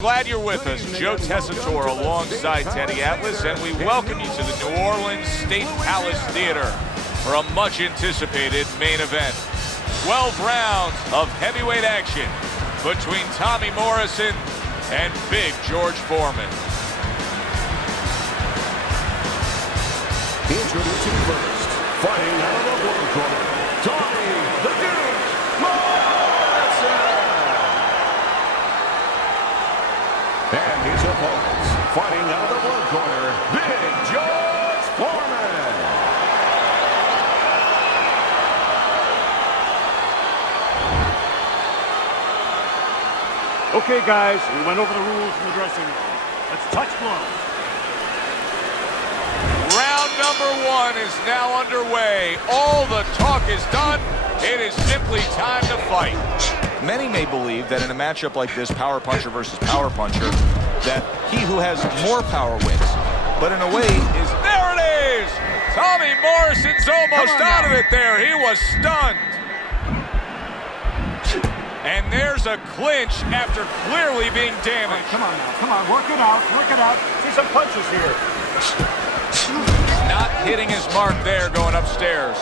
Glad you're with us. Joe Tessitore alongside Teddy Atlas, and we welcome you to the New Orleans State Palace Theater for a much-anticipated main event. 12 rounds of heavyweight action between Tommy Morrison and Big George Foreman. Introducing first, fighting out of the blue corner, Tomi the Duke Moreson. And his opponents, fighting out of the blue corner, Big George Foreman. Okay, guys, we went over the rules in the dressing room. Let's touch gloves. Round number one is now underway. All the talk is done. It is simply time to fight. Many may believe that in a matchup like this, power puncher versus power puncher, that he who has more power wins. But in a way, There it is! Tommy Morrison's almost out of it there. He was stunned. And there's a clinch after clearly being damaged. Come on now, come on, work it out, work it out. See some punches here. Not hitting his mark there going upstairs.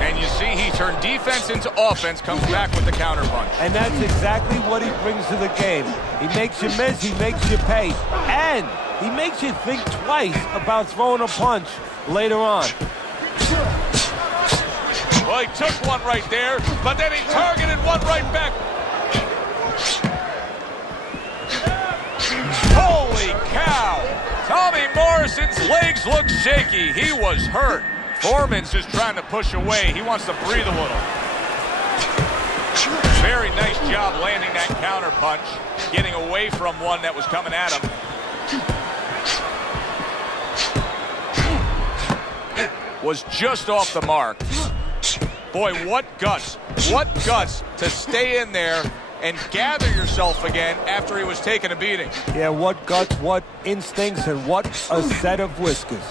And you see he turned defense into offense, comes back with the counter punch. And that's exactly what he brings to the game. He makes you miss, he makes you pay, and he makes you think twice about throwing a punch later on. Well, he took one right there, but then he targeted one right back. Holy cow! Tommy Morrison's legs look shaky. He was hurt. Foreman's just trying to push away. He wants to breathe a little. Very nice job landing that counter punch, getting away from one that was coming at him. Was just off the mark. Boy, what guts to stay in there and gather yourself again after he was taking a beating. Yeah, what guts, what instincts, and what a set of whiskers.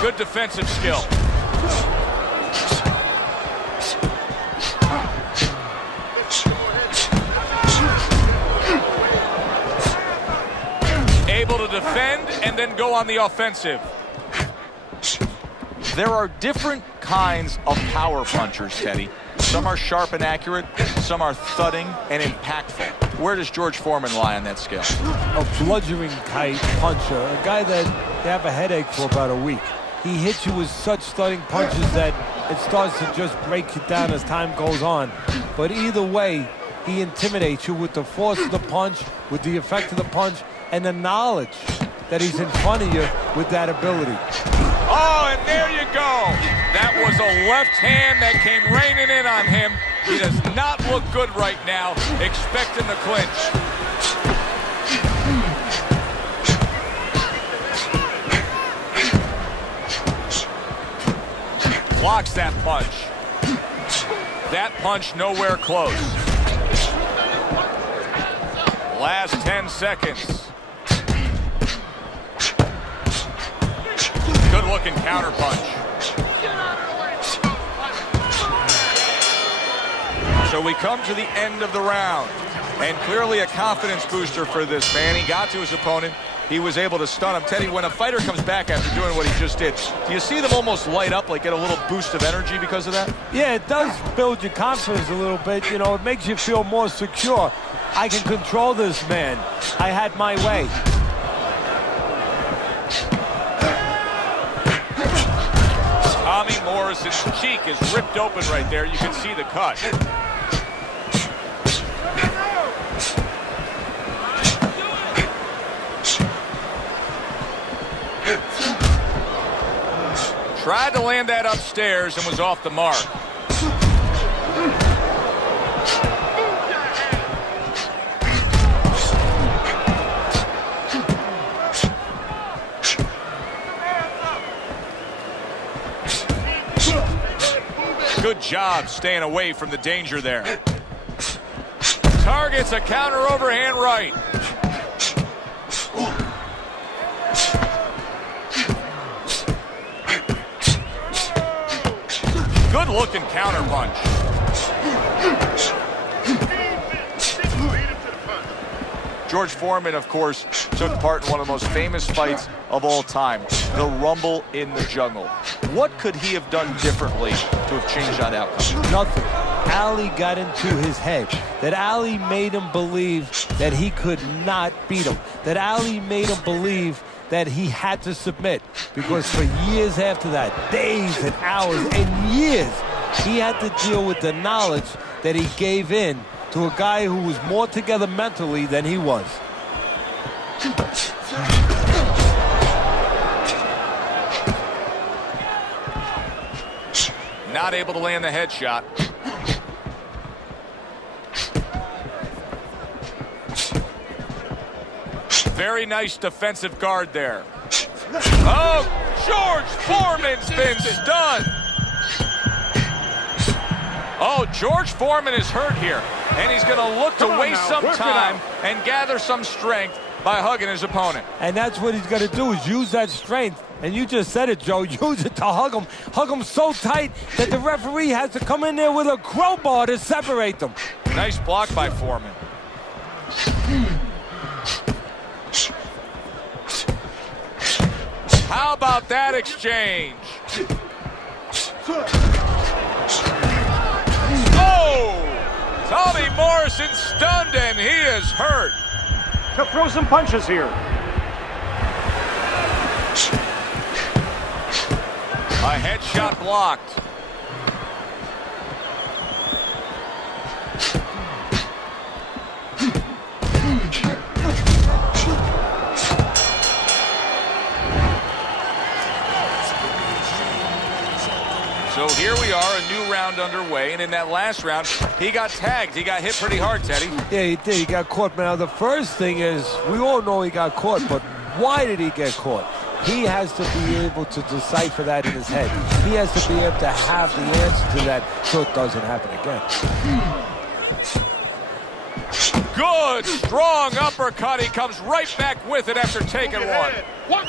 Good defensive skill. Able to defend and then go on the offensive. there are different kinds of power punchers, Teddy. Some are sharp and accurate, some are thudding and impactful. Where does George Foreman lie on that scale? A bludgeoning type puncher, a guy that you have a headache for about a week. He hits you with such thudding punches that it starts to just break you down as time goes on. But either way, he intimidates you with the force of the punch, with the effect of the punch, and the knowledge that he's in front of you with that ability. Oh, and there you go. That was a left hand that came raining in on him. He does not look good right now, expecting the clinch. Blocks that punch. That punch nowhere close. Last 10 seconds. Good looking counter punch. So we come to the end of the round, and clearly a confidence booster for this man. He got to his opponent. He was able to stun him. Teddy, when a fighter comes back after doing what he just did, do you see them almost light up, like get a little boost of energy because of that? Yeah, it does build your confidence a little bit. You know, it makes you feel more secure. I can control this man. I had my way. Tommy Morrison's cheek is ripped open right there. You can see the cut. Tried to land that upstairs and was off the mark. Good job staying away from the danger there. Targets a counter overhand right. Good-looking counter punch. George Foreman, of course, took part in one of the most famous fights of all time, the Rumble in the Jungle. What could he have done differently to have changed that outcome? Nothing. Ali got into his head. That Ali made him believe that he could not beat him. That Ali made him believe that he had to submit. Because for years after that, days and hours and years, he had to deal with the knowledge that he gave in to a guy who was more together mentally than he was. Not able to land the headshot. Very nice defensive guard there. Oh, George Foreman's been stunned. Oh, George Foreman is hurt here, and he's going to look to waste some time and gather some strength by hugging his opponent. And that's what he's going to do, is use that strength. And you just said it, Joe. Use it to hug him. Hug him so tight that the referee has to come in there with a crowbar to separate them. Nice block by Foreman. How about that exchange? Oh! Tommy Moрисон stunned, and he is hurt. To throw some punches here. A headshot blocked. So here we are, a new round underway, and in that last round, he got tagged. He got hit pretty hard, Teddy. Yeah, he did. He got caught. Now, the first thing is, we all know he got caught, but why did he get caught? He has to be able to decipher that in his head. He has to be able to have the answer to that so it doesn't happen again. Good, strong uppercut. He comes right back with it after taking one. What?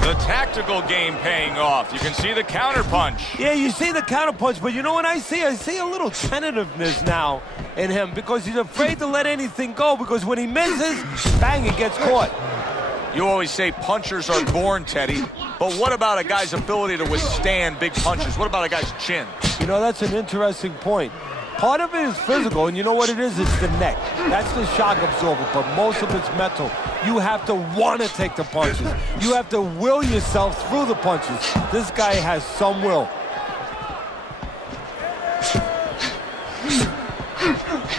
The tactical game paying off. You can see the counter punch. Yeah, you see the counter punch, but you know what I see? I see a little tentativeness now in him because he's afraid to let anything go, because when he misses, bang, he gets caught. You always say punchers are born, Teddy, but what about a guy's ability to withstand big punches? What about a guy's chin? You know, that's an interesting point. Part of it is physical, and you know what it is? It's the neck. That's the shock absorber, but most of it's mental. You have to want to take the punches. You have to will yourself through the punches. This guy has some will.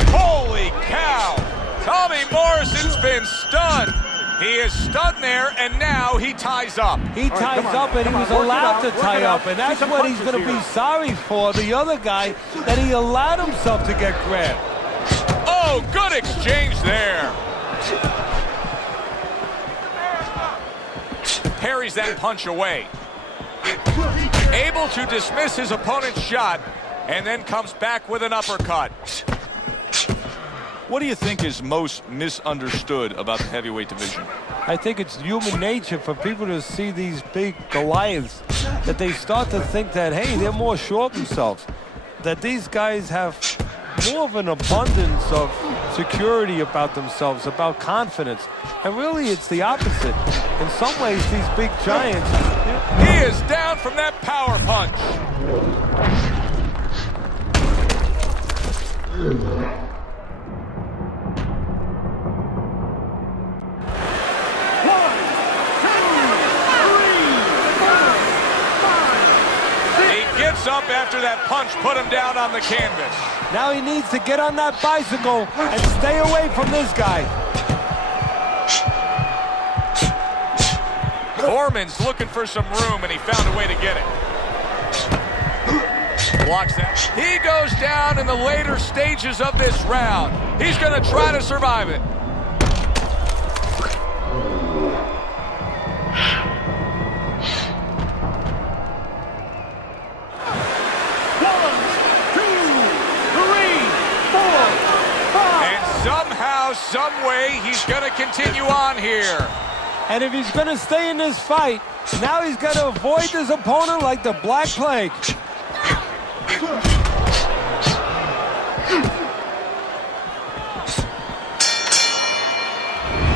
Holy cow! Tommy Morison's been stunned. He is stunned there, and now he ties up. He ties up, and he was allowed to tie up, and that's what he's going to be sorry for, the other guy, that he allowed himself to get grabbed. Oh, good exchange there. Parries that punch away. Able to dismiss his opponent's shot, and then comes back with an uppercut. What do you think is most misunderstood about the heavyweight division? I think it's human nature for people to see these big Goliaths, that they start to think that, hey, they're more sure of themselves, that these guys have more of an abundance of security about themselves, about confidence. And really, it's the opposite. In some ways, these big giants... He is down from that power punch. Up after that punch put him down on the canvas. Now he needs to get on that bicycle and stay away from this guy. Foreman's looking for some room, and he found a way to get it. Blocks that. He goes down in the later stages of this round. He's going to try to survive it. And if he's going to stay in this fight, now he's got to avoid his opponent like the Black Plague.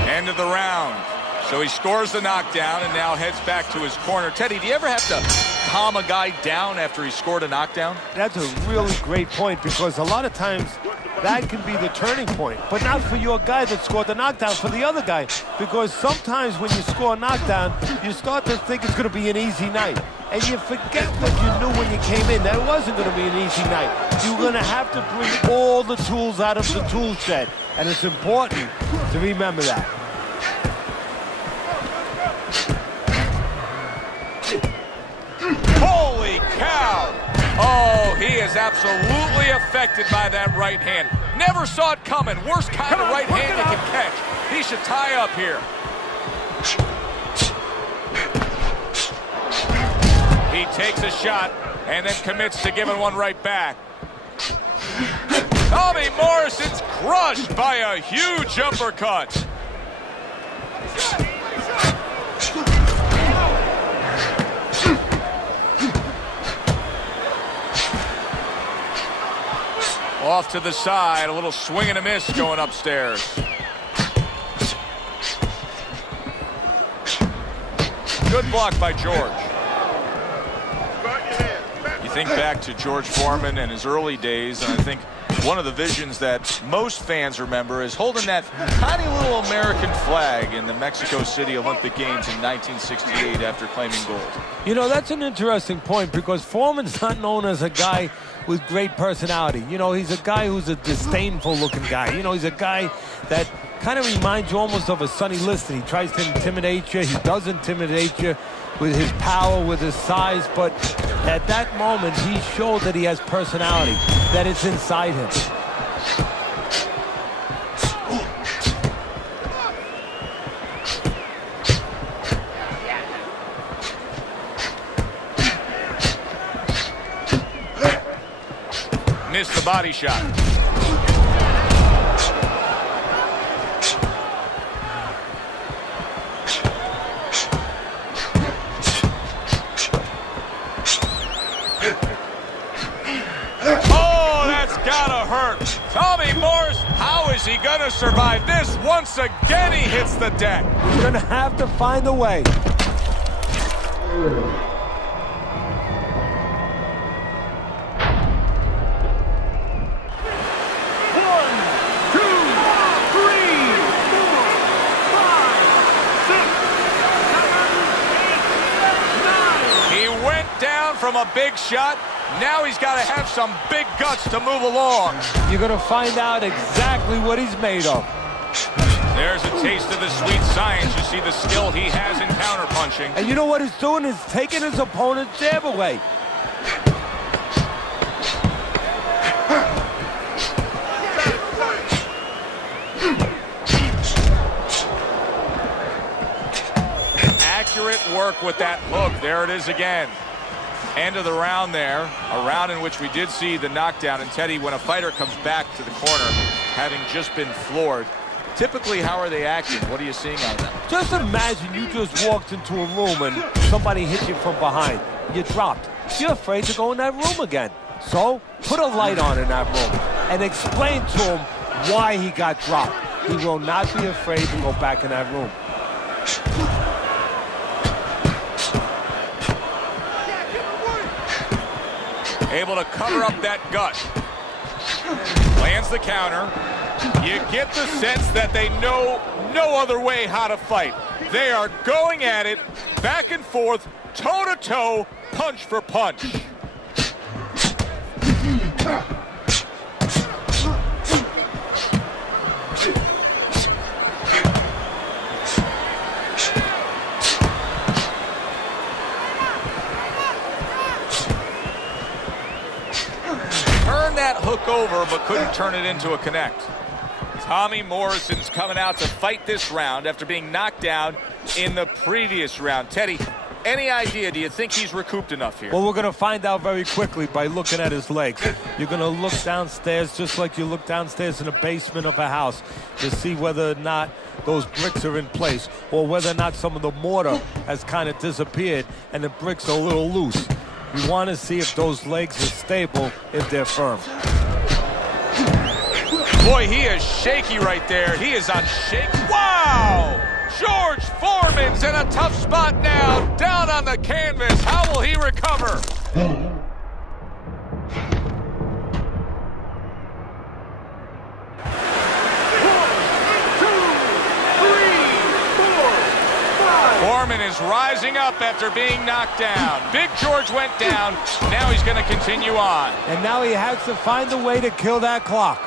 End of the round. So he scores the knockdown and now heads back to his corner. Teddy, do you ever have to calm a guy down after he scored a knockdown? That's a really great point, because a lot of times that can be the turning point, but not for your guy that scored the knockdown, for the other guy. Because sometimes when you score a knockdown, you start to think it's going to be an easy night. And you forget what you knew when you came in, that it wasn't going to be an easy night. You're going to have to bring all the tools out of the tool shed. And it's important to remember that. Holy cow! Oh, he is absolutely affected by that right hand. Never saw it coming. Worst kind of right hand you can catch. He should tie up here. He takes a shot and then commits to giving one right back. Tomi Morison's crushed by a huge uppercut. Off to the side, a little swing and a miss going upstairs. Good block by George. You think back to George Foreman and his early days, and I think one of the visions that most fans remember is holding that tiny little American flag in the Mexico City Olympic Games in 1968 after claiming gold. You know, that's an interesting point, because Foreman's not known as a guy with great personality. You know, he's a guy who's a disdainful looking guy. You know, he's a guy that kind of reminds you almost of a Sonny Liston. He tries to intimidate you. He does intimidate you with his power, with his size, but at that moment he showed that he has personality, that it's inside him. Missed the body shot. Oh, that's gotta hurt. Tomi Morisson, how is he gonna survive this? Once again, he hits the deck. He's gonna have to find a way. From a big shot, now he's got to have some big guts to move along. You're going to find out exactly what he's made of. There's a taste of the sweet science. You see the skill he has in counterpunching. And you know what he's doing? He's taking his opponent's jab away. Accurate work with that hook. There it is again. End of the round there, a round in which we did see the knockdown. And Teddy, when a fighter comes back to the corner, having just been floored, typically how are they acting? What are you seeing out of them? Just imagine you just walked into a room and somebody hit you from behind. You dropped. You're afraid to go in that room again. So put a light on in that room and explain to him why he got dropped. He will not be afraid to go back in that room. Able to cover up that gut. Lands the counter. You get the sense that they know no other way how to fight. They are going at it, back and forth, toe-to-toe, punch for punch. That hook over, but couldn't turn it into a connect. Tomi Morrison's coming out to fight this round after being knocked down in the previous round. Teddy, Any idea? Do you think he's recouped enough here? Well, we're going to find out very quickly by looking at his legs. You're going to look downstairs just like you look downstairs in the basement of a house to see whether or not those bricks are in place or whether or not some of the mortar has kind of disappeared and the bricks are a little loose. You want to see if those legs are stable, if they're firm. Boy, he is shaky right there. He is on shake. Wow! George Foreman's in a tough spot now, down on the canvas. How will he recover? Foreman is rising up after being knocked down. Big George went down. Now he's going to continue on. And now he has to find a way to kill that clock.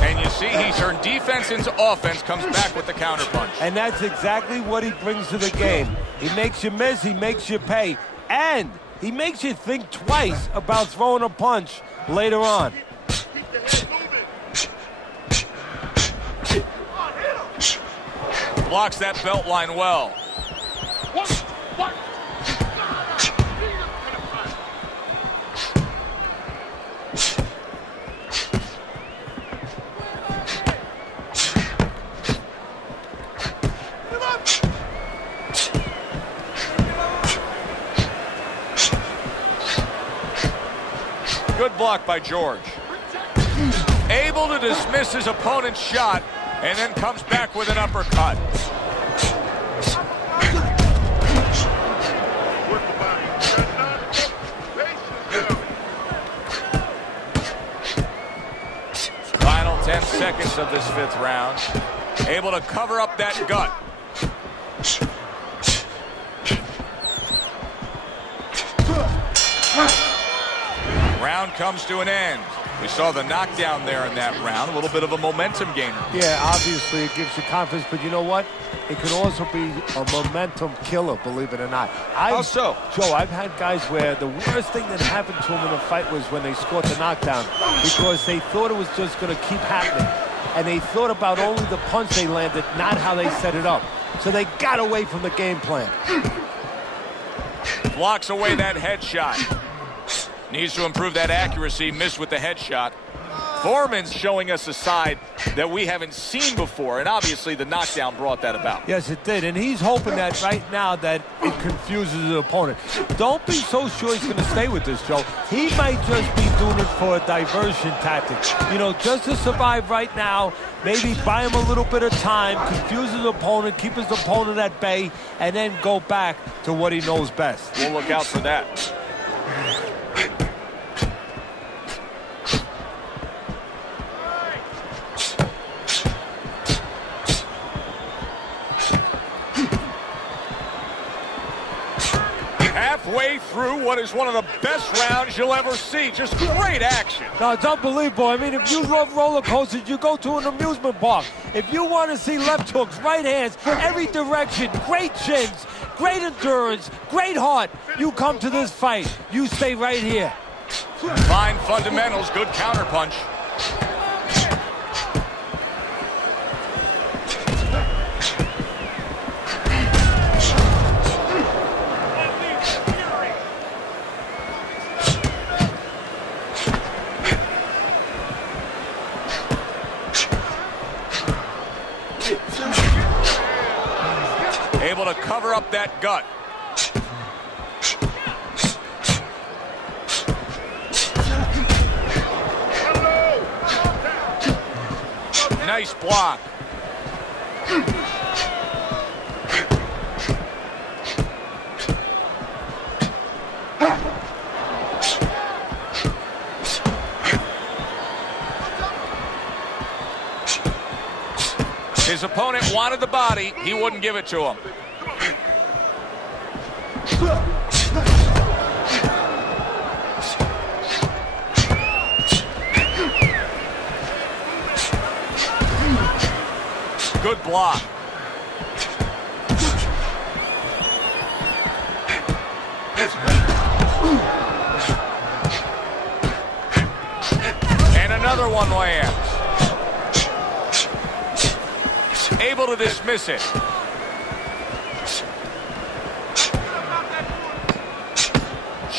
And you see he turned defense into offense, comes back with the counterpunch. And that's exactly what he brings to the game. He makes you miss, he makes you pay, and he makes you think twice about throwing a punch later on. Blocks that belt line well. Good block by George. Able to dismiss his opponent's shot and then comes back with an uppercut. Final 10 seconds of this 5th round. Able to cover up that gut. Round comes to an end. We saw the knockdown there in that round. A little bit of a momentum gainer. Yeah, obviously it gives you confidence, but you know what? It can also be a momentum killer, believe it or not. How so? Joe, I've had guys where the worst thing that happened to them in a fight was when they scored the knockdown because they thought it was just going to keep happening. And they thought about only the punch they landed, not how they set it up. So they got away from the game plan. Blocks away that headshot. Needs to improve that accuracy. Missed with the headshot. Foreman's showing us a side that we haven't seen before, and obviously the knockdown brought that about. Yes, it did, and he's hoping that right now that it confuses his opponent. Don't be so sure he's going to stay with this, Joe. He might just be doing it for a diversion tactic. You know, just to survive right now, maybe buy him a little bit of time, confuse his opponent, keep his opponent at bay, and then go back to what he knows best. We'll look out for that. Halfway through what is one of the best rounds you'll ever see. Just great action. No, it's unbelievable. I mean, if you love roller coasters, you go to an amusement park. If you want to see left hooks, right hands, every direction, great chins, great endurance, great heart, you come to this fight. You stay right here. Fine fundamentals, good counterpunch. Able to cover up that gut. Nice block. His opponent wanted the body. He wouldn't give it to him. Good block. And another one lands. Able to dismiss it.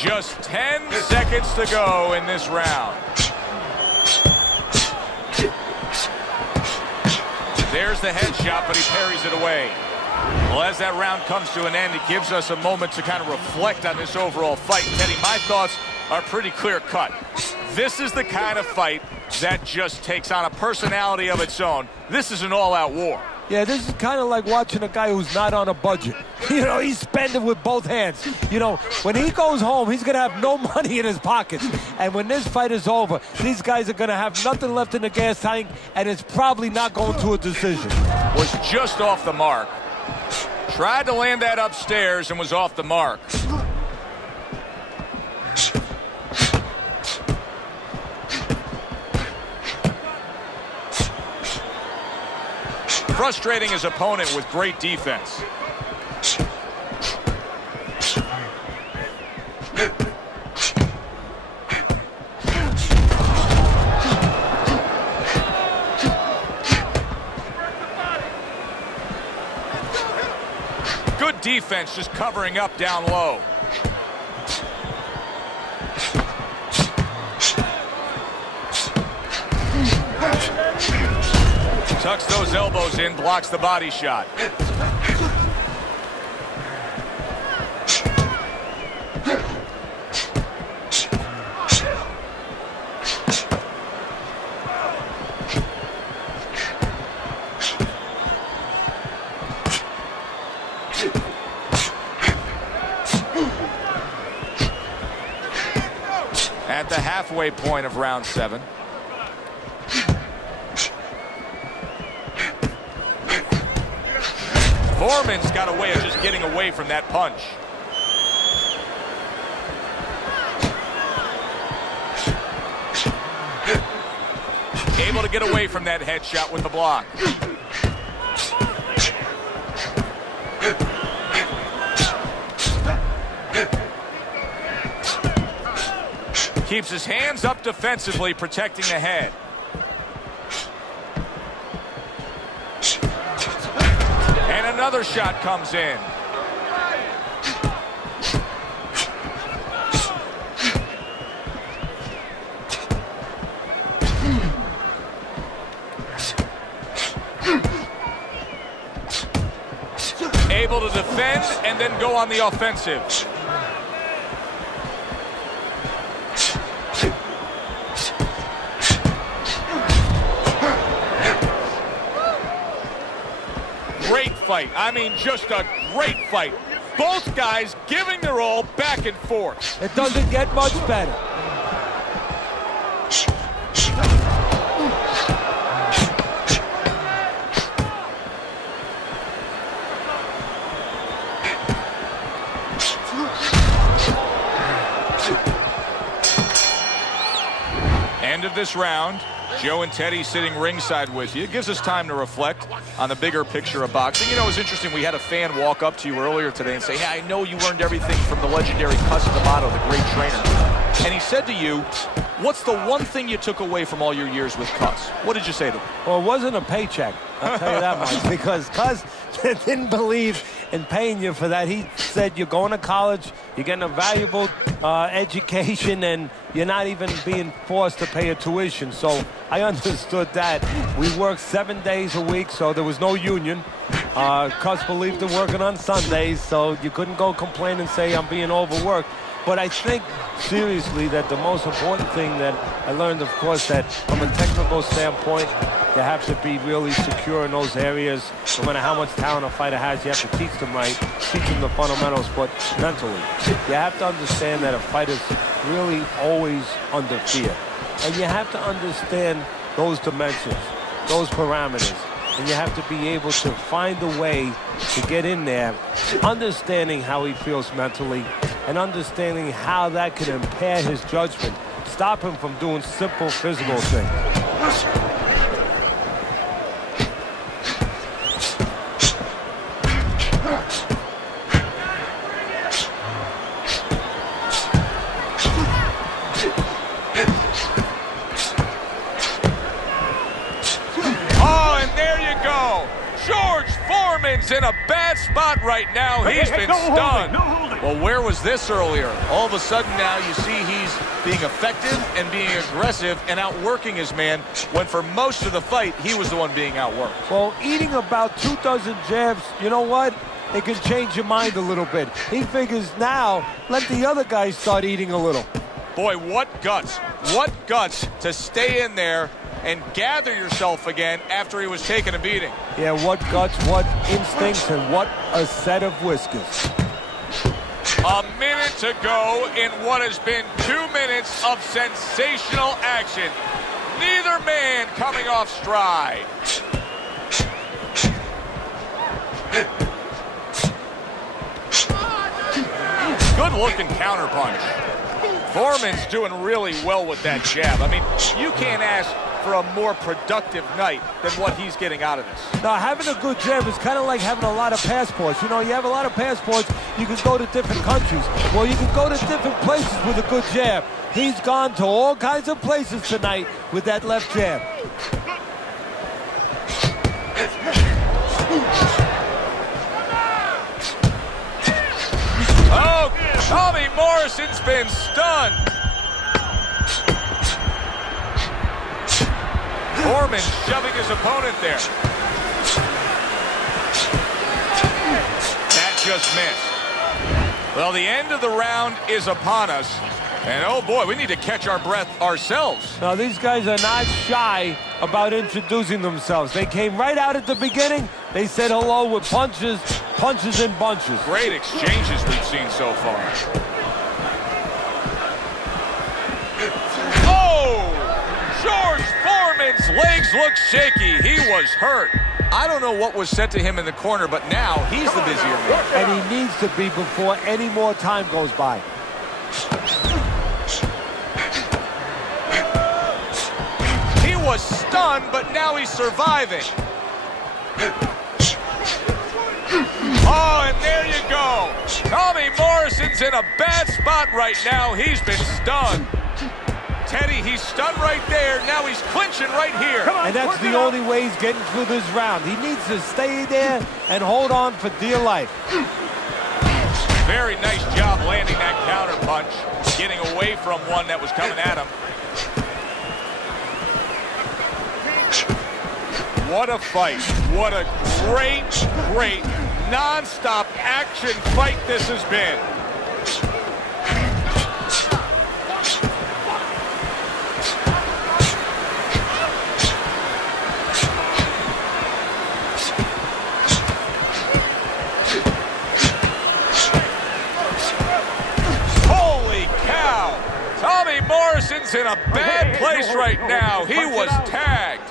Just 10 seconds to go in this round. There's the headshot, but he parries it away. Well, as that round comes to an end, it gives us a moment to kind of reflect on this overall fight. Teddy, my thoughts are pretty clear-cut. This is the kind of fight that just takes on a personality of its own. This is an all-out war. Yeah, this is kind of like watching a guy who's not on a budget. You know, he's spending with both hands. You know, when he goes home, he's going to have no money in his pockets. And when this fight is over, these guys are going to have nothing left in the gas tank, and it's probably not going to a decision. Was just off the mark. Tried to land that upstairs and was off the mark. Frustrating his opponent with great defense. Good defense, just covering up down low. Tucks those elbows in, blocks the body shot. At the halfway point of round 7. Forman's got a way of just getting away from that punch. Able to get away from that headshot with the block. Keeps his hands up defensively, protecting the head. And another shot comes in. Able to defend and then go on the offensive. Great fight. I mean, just a great fight. Both guys giving their all back and forth. It doesn't get much better. End of this round. Joe and Teddy sitting ringside with you. It gives us time to reflect on the bigger picture of boxing. You know, it was interesting. We had a fan walk up to you earlier today and say, hey, I know you learned everything from the legendary Cus D'Amato, the great trainer. And he said to you, what's the one thing you took away from all your years with Cus? What did you say to him? Well, it wasn't a paycheck, I'll tell you that much, because Cus didn't believe in paying you for that. He said you're going to college, you're getting a valuable education, and you're not even being forced to pay a tuition. So I understood that. We worked 7 days a week, so there was no union. Cus believed in working on Sundays, so you couldn't go complain and say I'm being overworked. But I think, seriously, that the most important thing that I learned, of course, that from a technical standpoint, you have to be really secure in those areas. No matter how much talent a fighter has, you have to teach them right, teach them the fundamentals, but mentally. You have to understand that a fighter's really always under fear. And you have to understand those dimensions, those parameters. And you have to be able to find a way to get in there, understanding how he feels mentally, and understanding how that can impair his judgment, stop him from doing simple physical things. Foreman's in a bad spot right now. He's been stunned. No holding. Well, where was this earlier? All of a sudden now you see he's being effective and being aggressive and outworking his man, when for most of the fight, he was the one being outworked. Well, eating about 2 dozen jabs, you know what? It can change your mind a little bit. He figures now, let the other guys start eating a little. Boy, what guts. What guts to stay in there and gather yourself again after he was taking a beating. Yeah, what guts, what instincts, and what a set of whiskers. A minute to go in what has been 2 minutes of sensational action. Neither man coming off stride. Good looking counter punch. Foreman's doing really well with that jab. I mean, you can't ask for a more productive night than what he's getting out of this. Now, having a good jab is kind of like having a lot of passports. You know, you have a lot of passports, you can go to different countries. Well, you can go to different places with a good jab. He's gone to all kinds of places tonight with that left jab. Oh, Tomi Morison's been stunned. Форман shoving his opponent there. That just missed. Well, the end of the round is upon us. And oh boy, we need to catch our breath ourselves. Now, these guys are not shy about introducing themselves. They came right out at the beginning. They said hello with punches, punches and bunches. Great exchanges we've seen so far. Oh! George Foreman's legs look shaky. He was hurt. I don't know what was said to him in the corner, but now he's the busier man. And he needs to be before any more time goes by. He was stunned, but now he's surviving. Oh, and there you go. Tomi Morison's in a bad spot right now. He's been stunned. Teddy, he's stunned right there. Now he's clinching right here. And that's the only way he's getting through this round. He needs to stay there and hold on for dear life. Very nice job landing that counter punch, getting away from one that was coming at him. What a fight. What a great, great, non-stop action fight this has been. Holy cow! Tomi Morison's in a bad place right now. He was tagged.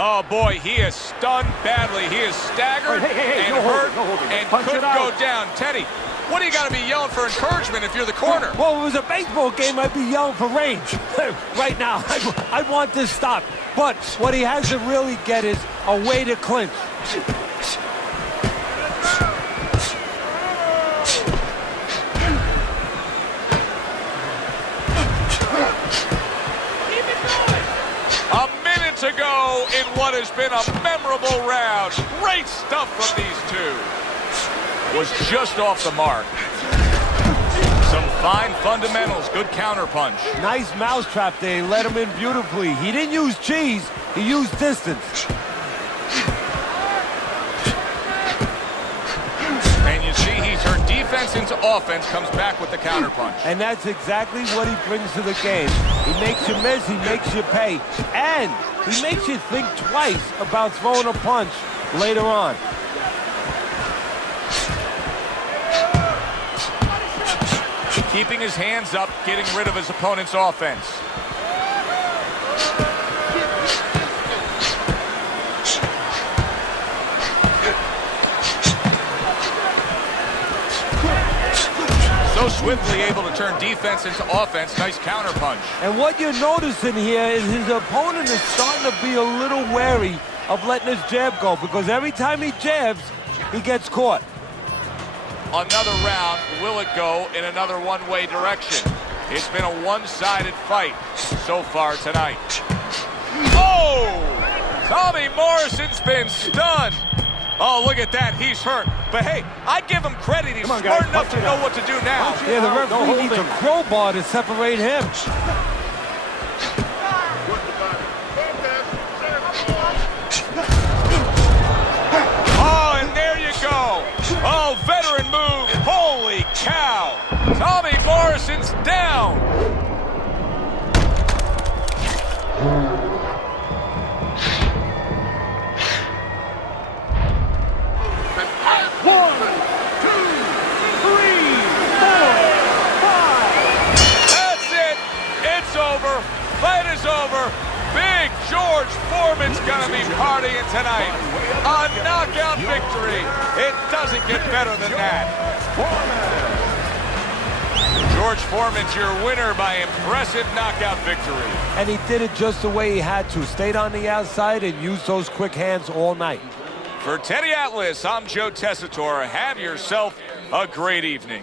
Oh boy, he is stunned badly. He is staggered and hurt and could go down. Teddy, what do you got to be yelling for encouragement if you're the corner? Well, if it was a baseball game, I'd be yelling for range. Right now, I want this stop. But what he has to really get is a way to clinch. To go in what has been a memorable round. Great stuff from these two. Was just off the mark. Some fine fundamentals. Good counter punch. Nice mousetrap there. He let him in beautifully. He didn't use cheese. He used distance. And you see he turned defense into offense, comes back with the counter punch. And that's exactly what he brings to the game. He makes you miss, he makes you pay. And he makes you think twice about throwing a punch later on. Keeping his hands up, getting rid of his opponent's offense. So swiftly able to turn defense into offense. Nice counter punch. And what you're noticing here is his opponent is starting to be a little wary of letting his jab go, because every time he jabs, he gets caught. Another round. Will it go in another one-way direction? It's been a one-sided fight so far tonight. Oh! Tommy Morrison's been stunned. Oh, look at that. He's hurt. But hey, I give him credit. He's Come on, smart guys, enough punch to it know out. what to do now. Punch it Yeah, the out. No referee needs a holding. crowbar to separate him. Oh, and there you go. Oh, veteran move. Holy cow. Tommy Morrison's down. That's it. It's over. Fight is over. Big George Foreman's gonna be partying tonight. A knockout victory. It doesn't get better than that. George Foreman's your winner by impressive knockout victory. And he did it just the way he had to. Stayed on the outside and used those quick hands all night. For Teddy Atlas, I'm Joe Tessitore. Have yourself a great evening.